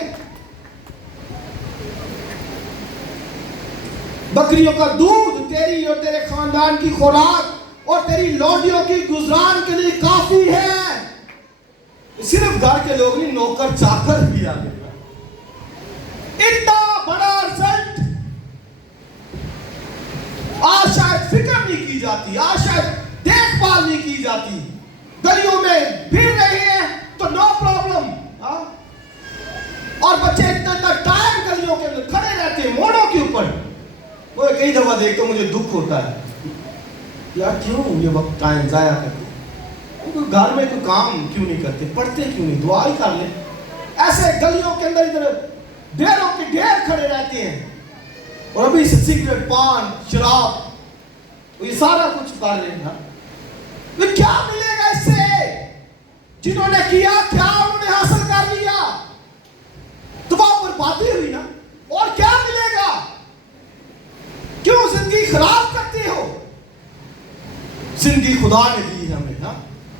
बकरियों का दूध तेरी और तेरे खानदान की खुराक और तेरी लौंडियों की गुजरान के लिए काफी है। सिर्फ घर के लोग नहीं, नौकर चाकर भी आ गए। इतना बड़ा रिजल्ट आज शायद फिक्र नहीं की जाती, आज शायद देखभाल नहीं की जाती। गलियों में फिर रहे हैं तो नो प्रॉब्लम, और बच्चे इतना टाइम गलियों के अंदर खड़े रहते हैं मोड़ों के ऊपर। वो कई दफा देखते मुझे दुख होता है, यार क्यों ये वक्त टाइम जाया करते, घर में कोई काम क्यों नहीं करते, पढ़ते क्यों नहीं, दुआ ही कर ले। ऐसे गलियों के अंदर इधर ढेरों के ढेर खड़े रहते हैं, और अभी सिगरेट, पान, शराब, ये सारा कुछ कर लेना। तो क्या मिलेगा इससे? जिन्होंने किया क्या उन्होंने हासिल कर लिया, तबाह बर्बादी हुई ना। और क्या मिलेगा? क्यों जिंदगी खराब करते हो? जिंदगी खुदा ने दी है हमें, ना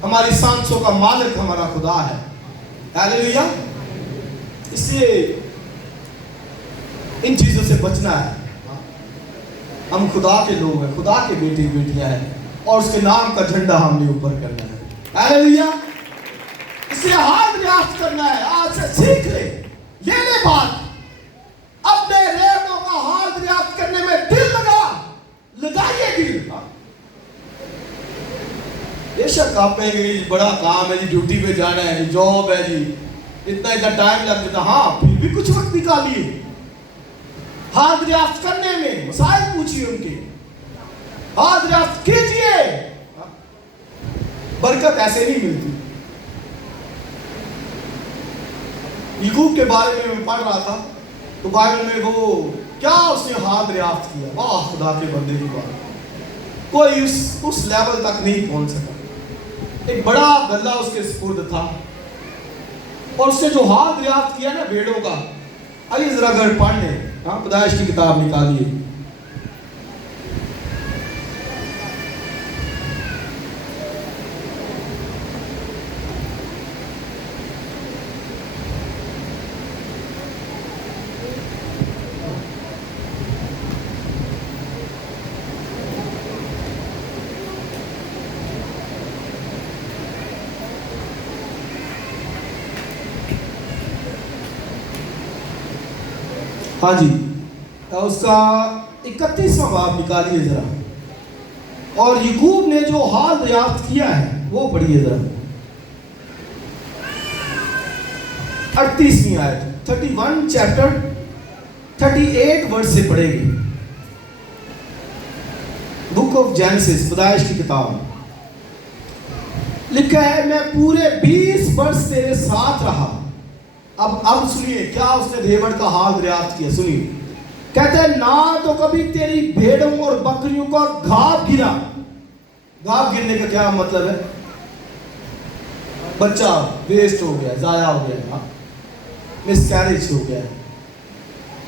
हमारी सांसों का मालिक हमारा खुदा है। हालेलुया। इसलिए इन चीजों से बचना है। हम खुदा के लोग हैं, खुदा के बेटे बेटियां हैं, और उसके नाम का झंडा हमने ऊपर करना है। हालेलुया। इसलिए हाथ दरियाफ्त करना है, आज से सीख ले ले बात। अपने रेवड़ों का हाथ दरियाफ्त करने में दिल लगाइए दिल। बेशक आप कहेंगे बड़ा काम है जी, ड्यूटी पे जाना है जी, जॉब है जी, इतना टाइम लग जाता। हाँ, फिर भी कुछ वक्त निकालिए हाथ दरियाफ्त करने में, मसाइल पूछिए उनके, हाथ दरियाफ्त कीजिए। बरकत ऐसे नहीं मिलती। याकूब के बारे में मैं पढ़ रहा था तो बाइबल में वो क्या उसने हाथ दरियाफ्त किया, वाह खुदा के बंदे की बात, कोई उस लेवल तक नहीं पहुंच सका। एक बड़ा गल्ला उसके सुपुर्द था और उसने जो हाथ दरियाफ्त किया ना भेड़ों का, आइए जरा घर पढ़ लें। हाँ, पैदाइश की किताब निकालिए। हाँ जी, तो उसका 31वां बाब निकालिए जरा। और याकूब ने जो हाल दरियाफ्त किया है वो पढ़िए जरा। 38वीं आयत, 31 चैप्टर 38 वर्ष से पढ़ेंगे। बुक ऑफ जेनेसिस, पैदाइश की किताब, लिखा है मैं पूरे 20 वर्ष तेरे साथ रहा। अब सुनिए क्या उसने रेवड़ का हाल दरियाफ्त किया, सुनिए। कहते हैं ना तो कभी तेरी भेड़ों और बकरियों का घाव गिरा। घाव गिरने का क्या मतलब है? बच्चा वेस्ट हो गया, जाया हो गया, मिसकैरेज हो गया।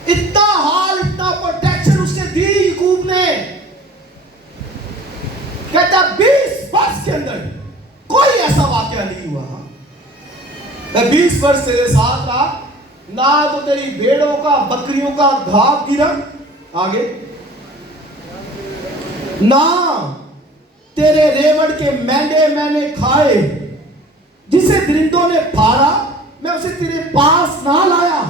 इतना हाल, इतना प्रोटेक्शन उसने दी याकूब ने। कहता 20 वर्ष के अंदर कोई ऐसा वाकया नहीं हुआ। मैं 20 वर्ष तेरे साथ रहा, ना तो तेरी भेड़ों का बकरियों का घाव गिरा, आगे ना तेरे रेवड़ के मेंढे मैंने खाए, जिसे दरिंदों ने फाड़ा मैं उसे तेरे पास ना लाया।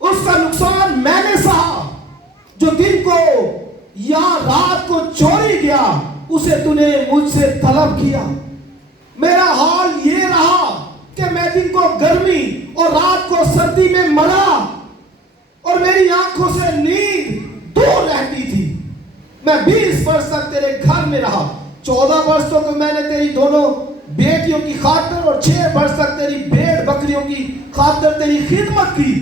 उसका नुकसान मैंने सहा, जो दिन को या रात को चोरी गया उसे तूने मुझसे तलब किया। मेरा हाल ये रहा कि मैं दिन को गर्मी और रात को सर्दी में मरा और मेरी आंखों से नींद दूर रहती थी। मैं 20 वर्ष तक तेरे घर में रहा। 14 वर्ष तो मैंने तेरी दोनों बेटियों की खातिर और 6 वर्ष तक तेरी भेड़ बकरियों की खातिर तेरी खिदमत की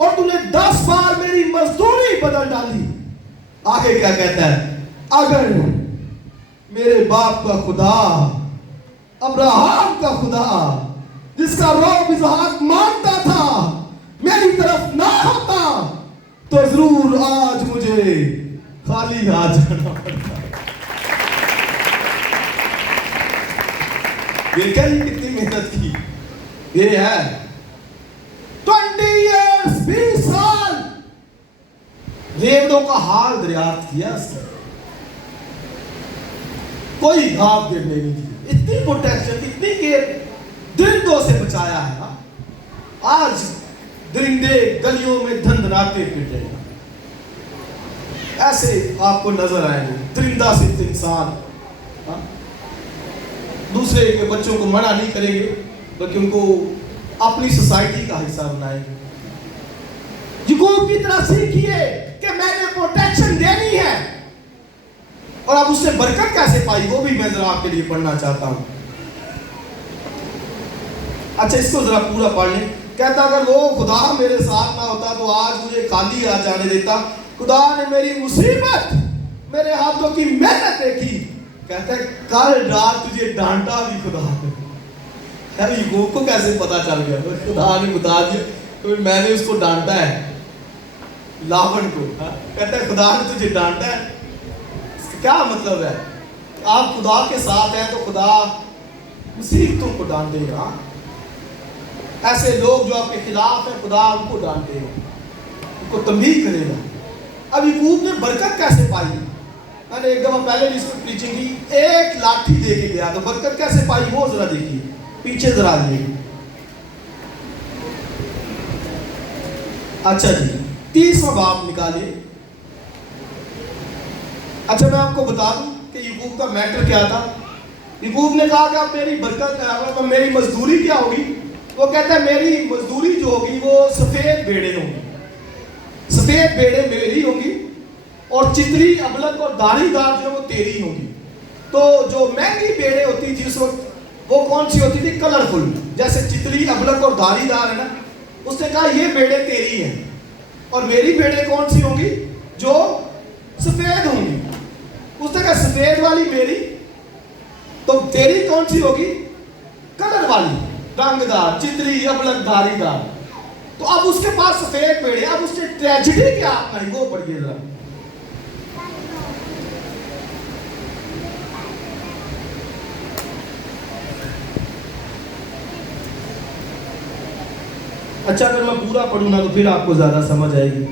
और तूने 10 बार मेरी मजदूरी बदल डाली। आगे क्या कहता है? अगर मेरे बाप का खुदा, अब्राहम का खुदा, जिसका रौब इसहाक मानता था, मेरी तरफ ना होता तो जरूर आज मुझे खाली हाथ जाना पड़ता। देखा ही कितनी मेहनत की। ये है 20 years, 20 साल रेवड़ों का हाल दरियाफ्त किया उसने। कोई घाव गिरने नहीं दी, इतनी प्रोटेक्शन, इतनी केयर, दरिंदों से बचाया है ना। आज दरिंदे गलियों में धंधनाते फिरते हैं, ऐसे आपको नजर आएंगे दरिंदा सिर्फ इंसान। दूसरे के बच्चों को मना नहीं करेंगे बल्कि उनको अपनी सोसाइटी का हिस्सा बनाएंगे। याकूब की तरह सीखिए कि मैंने प्रोटेक्शन देनी है। और अब उससे बरकत कैसे पाई वो भी मैं जरा आपके लिए पढ़ना चाहता हूं। अच्छा, इसको जरा पूरा पढ़ लें। कहता अगर वो खुदा मेरे साथ ना होता तो आज मुझे खाली हाथ जाने देता। खुदा ने मेरी मुसीबत, मेरे हाथों की मेहनत देखी। कहता है कल रात तुझे डांटा भी खुदा ने। याकूब को कैसे पता चल गया? खुदा ने बता दिया तो मैंने उसको डांटा है, लावन को। कहता है खुदा ने तुझे डांटा है। इसका क्या मतलब है? आप खुदा के साथ हैं तो खुदा मुसीबतों को डांटेगा। ऐसे लोग जो आपके खिलाफ है खुदा उनको डांटेगा, उनको तंबीह करेगा। अब याकूब ने बरकत कैसे पाई? मैंने एक दफा पहले भी इसको प्रीचिंग की, एक लाठी दे के गया तो बरकत कैसे पाई वो जरा देखिए, पीछे जरा देखिए। अच्छा जी, 30वां बाब निकालिए। अच्छा, मैं आपको बता दूं कि याकूब का मैटर क्या था। याकूब ने कहा कि अब मेरी बरकत, मेरी मजदूरी क्या होगी? वो कहता है मेरी मजदूरी जो होगी वो सफेद भेड़े होंगी। सफेद भेड़े मेरी होगी और चितरी, अबलक और दाढ़ीदार जो वो तेरी होगी। तो जो महंगी भेड़े होती थी उस वक्त वो कौन सी होती थी? कलरफुल, जैसे चितरी, अबलक और दाढ़ीदार है ना, उसने कहा ये भेड़ें तेरी हैं और मेरी भेड़ें कौन सी होंगी? जो सफेद होंगी। उसने कहा सफेद वाली मेरी, तो तेरी कौन सी होगी? कलर वाली, रंगदार, चितली, अबलक, धारीदार। तो अब उसके पास सफेद भेड़ें, अब उसने ट्रेजेडी क्या अपनाई वो पढ़िए जरा। अच्छा, अगर मैं पूरा पढ़ूं ना तो फिर आपको ज्यादा समझ आएगी।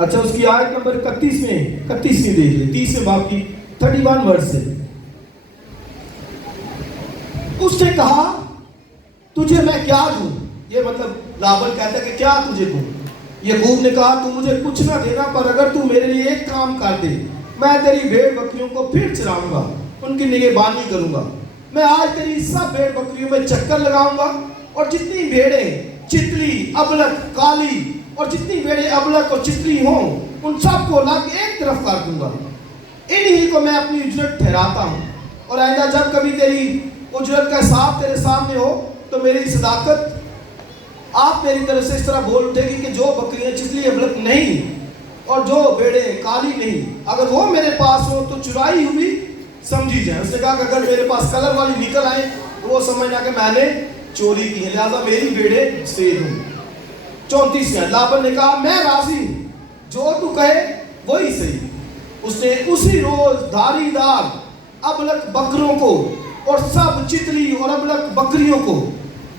अच्छा, उसकी आयत नंबर 31 में, 31वीं देख ले, 30वें बाब की 31 वर्ष से। उसने कहा तुझे मैं क्या दूं? ये मतलब लाबन कहता है कि क्या तुझे दूं? याकूब ने कहा तू मुझे कुछ ना देना, पर अगर तू मेरे लिए एक काम कर दे, मैं तेरी भेड़ बकरियों को फिर चराऊंगा, उनकी निगहबानी करूंगा। मैं आज तेरी सब भेड़ बकरियों में चक्कर लगाऊंगा और जितनी भेड़ें चितली, अबलक, काली और जितनी भेड़ें अबलक और चितली हों उन सबको ला के एक तरफ कर दूंगा। इन्हीं को मैं अपनी उजरत ठहराता हूँ और आइंदा जब कभी तेरी उजरत का हिसाब तेरे सामने हो तो मेरी सदाकत आप मेरी तरफ से इस तरह बोल उठेगी कि जो बकरियां चितली, अबलक नहीं और जो भेड़ें काली नहीं, अगर वो मेरे पास हो तो चुराई हुई समझी जाए। उसने कहा कि अगर मेरे पास कलर वाली निकल आए तो वो समझना कि मैंने चोरी की है, लिहाजा मेरी भेड़ें सफेद होंगी। 34 में लाबन ने कहा मैं राजी हूं, जो तू कहे वही सही। उसने उसी रोज धारीदार अबलक बकरों को और सब चितली और अबलक बकरियों को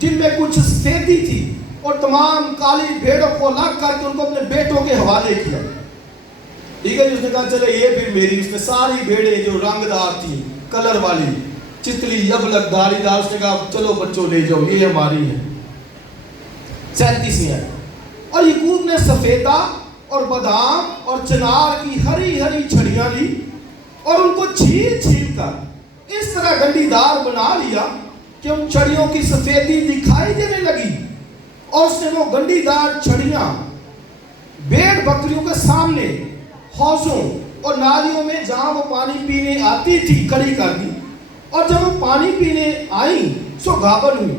जिनमें कुछ सफेदी थी और तमाम काली भेड़ों को अलग करके उनको अपने बेटों के हवाले किया। ठीक है जी। उसने कहा चले ये फिर मेरी। उसने सारी भेड़ें जो रंगदार थी, कलर वाली, चितली, अबलक, धारीदार, उसने कहा चलो बच्चों ले जाओ, ये हमारी है। 37 में और याकूब ने सफेदा और बादाम और चनार की हरी हरी छड़ियां ली और उनको छील छील कर इस तरह गंडीदार बना लिया कि उन छड़ियों की सफेदी दिखाई देने लगी। और उसने वो गंडीदार छड़ियां भेड़ बकरियों के सामने हौजों और नालियों में जहां वो पानी पीने आती थी खड़ी कर दी। और जब वो पानी पीने आई सो गाबन हुई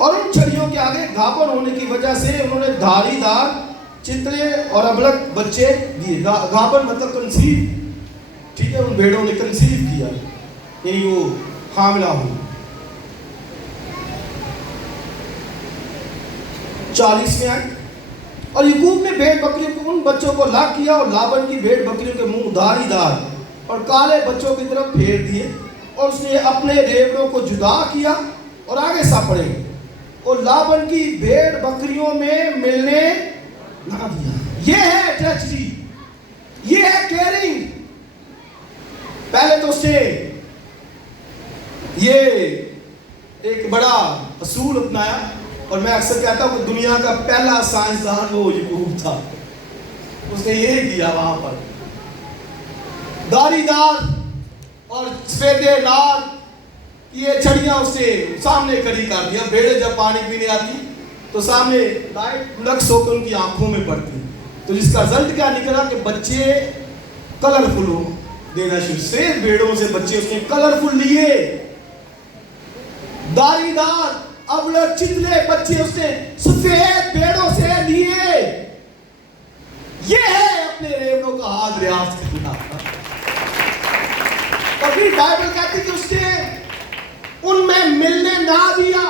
और उन छड़ियों के आगे गाबन होने की वजह से उन्होंने धारीदार चितले और अबलक बच्चे दिए। गाबन मतलब कंसीव, ठीक है, उन भेड़ों ने कंसीव किया, यानी वो हामिला हुई। 40 में आए और याकूब ने भेड़ बकरियों को उन बच्चों को लाग किया और लाबन की भेड़ बकरियों के मुंह धारीदार और काले बच्चों की तरफ फेर दिए और उसने अपने रेवड़ों को जुदा किया और आगे सा पड़े और लाबन की भेड़ बकरियों में मिलने ना दिया। ये है ट्रेजेडी, ये है केयरिंग। पहले तो उसने ये एक बड़ा असूल अपनाया और मैं अक्सर कहता हूं कि दुनिया का पहला साइंसदान वो याकूब था। उसने ये किया, वहां पर धारीदार और सफेदे लाल ये छड़ियां उससे सामने खड़ी कर दिया। भेड़ें जब पानी पीने आती तो सामने लाइट लक्स होकर उनकी आंखों में पड़ती, तो जिसका रिजल्ट क्या निकला कि बच्चे कलरफुल हो देना शुरू। सफेद भेड़ों से बच्चे उसने कलरफुल लिए, धारीदार अबलक चितले बच्चे उसने सफेद भेड़ों से लिए। ये है अपने रेवड़ों का हाथ रियाज करना। कभी बाइबल कहती कि उसने उनमें मिलने ना दिया,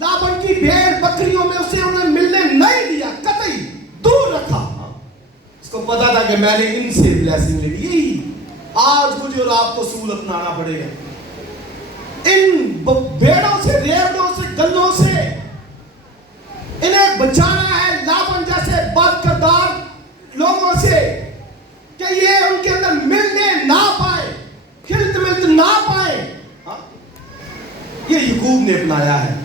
लाबन की भेड़ बकरियों में उसे उन्हें मिलने नहीं दिया, कतई दूर रखा। उसको पता था कि मैंने इनसे ब्लेसिंग ले ली। यही आज मुझे और आपको सूल अपनाना पड़ेगा। इन भेड़ों से, रेवड़ों से, गल्लों से इन्हें बचाना है लाबन जैसे बदकिरदार लोगों से कि ये उनके अंदर मिलने ना पाए, खिलत मिलत ना पाए। ये याकूब ने अपनाया है।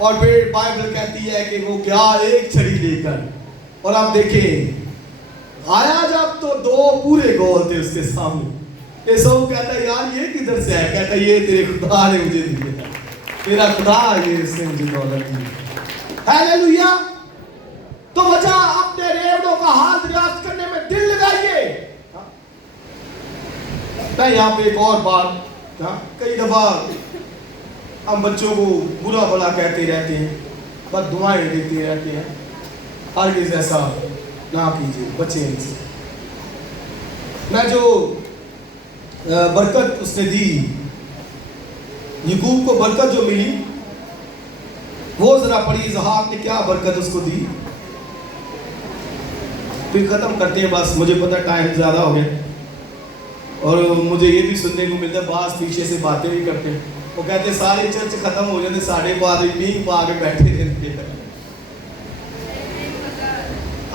और फिर बाइबल कहती है कि वो क्या एक छड़ी लेकर, और आप देखें आया जब तो 2 पूरे गोल थे उसके सामने। ये सब कहता है यार ये किधर से है? कहता है ये तेरे खुदा ने मुझे दिया, तेरा खुदा ये इसने मुझे दौलत दी। हालेलुया। तो वजह अपने रेवड़ों का हाथ रियाज करने में दिल लगाइए। मैं यहाँ पे एक और बात, कई दफा हम बच्चों को बुरा भला कहते रहते हैं, बस दुआएं देते रहते हैं। हरगिज़ ऐसा ना कीजिए, बचे इनसे। मैं जो बरकत उसने दी, यकूब को बरकत जो मिली, वो जरा पढ़ी इसहाक ने क्या बरकत उसको दी। फिर खत्म करते हैं, बस मुझे पता टाइम ज़्यादा हो गया। और मुझे ये भी सुनने को मिलता है, बास पीछे से बातें भी करते हैं। वो कहते सारे चर्च खत्म हो जाते, साढ़े बाद नींद पा के बैठे रहते।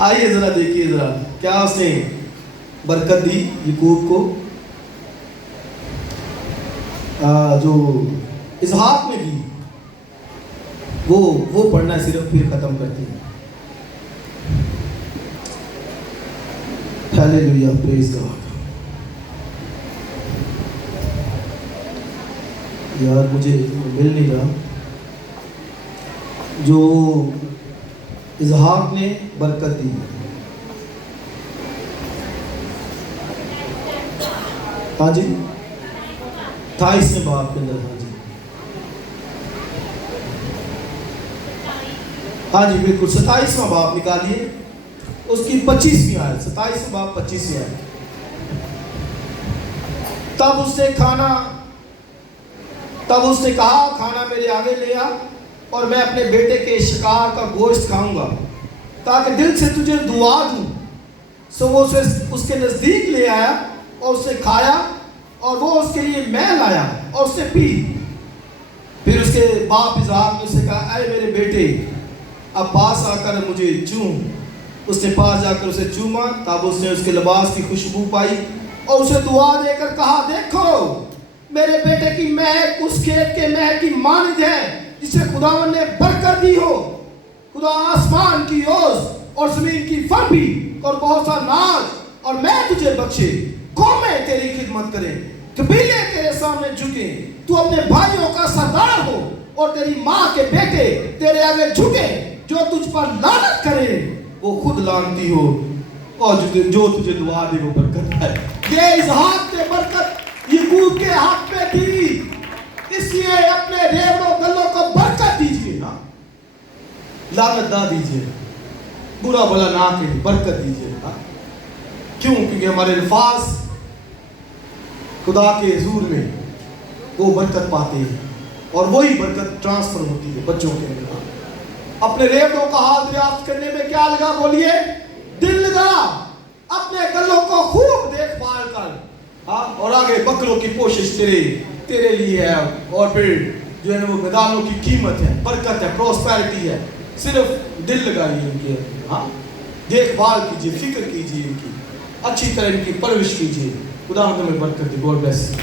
आइए जरा देखिए जरा क्या उसने बरकत दी यकूब को। जो इसहाक ने दी वो पढ़ना सिर्फ, फिर खत्म करते हैं। Hallelujah, praise God. यार मुझे मिल नहीं रहा। जो इसहाक ने बरकत दी, हाँ जी 28वें बाब के अंदर, हाँ जी बिल्कुल 27वां बाब निकालिए, उसकी 25वीं आयत, 27वां बाब 25वीं आयत। तब उसने कहा खाना मेरे आगे ले आ, और मैं अपने बेटे के शिकार का गोश्त खाऊंगा, ताकि दिल से तुझे दुआ दूं। सो वो उसे उसके नज़दीक ले आया और उसने खाया, और वो उसके लिए मैं लाया और उसने पी। फिर उसके बाप इसहाक ने उससे कहा, अरे मेरे बेटे, अब पास आकर मुझे चूम। उसने पास जाकर उसे चूमा, तब उसने उसके लिबास की खुशबू पाई और उसे दुआ देकर कहा, देखो मेरे बेटे की महक उस खेत के महक की मानद है जिसे खुदावन ने बरकत दी हो। खुदा आसमान की ओस और जमीन की फल भी और बहुत सा नाज और मैं तुझे बख्शे। कौमें तेरी खिदमत करें, कबीले तेरे सामने झुके। तू अपने भाइयों का सरदार हो और तेरी माँ के बेटे तेरे आगे झुके। जो तुझ पर लानत करे वो खुद लानती हो, और जो तुझे दुआ दे वो बरकत है। ये इसहाक ने बरकत यकूब के हाथ में दी, इसलिए अपने रेवड़ों गलों को बरकत दीजिए ना, लानत ना दीजिए, बुरा भला ना कहिए, बरकत दीजिए ना। क्यों? क्योंकि हमारे अल्फाज खुदा के हुजूर में वो बरकत पाते हैं, और वही बरकत ट्रांसफर होती है बच्चों के अंदर। अपने रेवड़ों का हाल दरियाफ्त करने में क्या लगा? बोलिए, दिल लगा। अपने गलों को खूब देखभाल कर, हाँ, और आगे बकरों की पोशिश तेरे लिए है, और फिर जो है वो मैदानों की कीमत है, बरकत है, प्रोस्पेरिटी है। सिर्फ दिल लगाइए इनके, हाँ, देखभाल कीजिए, फिक्र कीजिए इनकी, अच्छी तरह इनकी परवरिश कीजिए। खुदा तुम्हें बरकत दे। God bless you.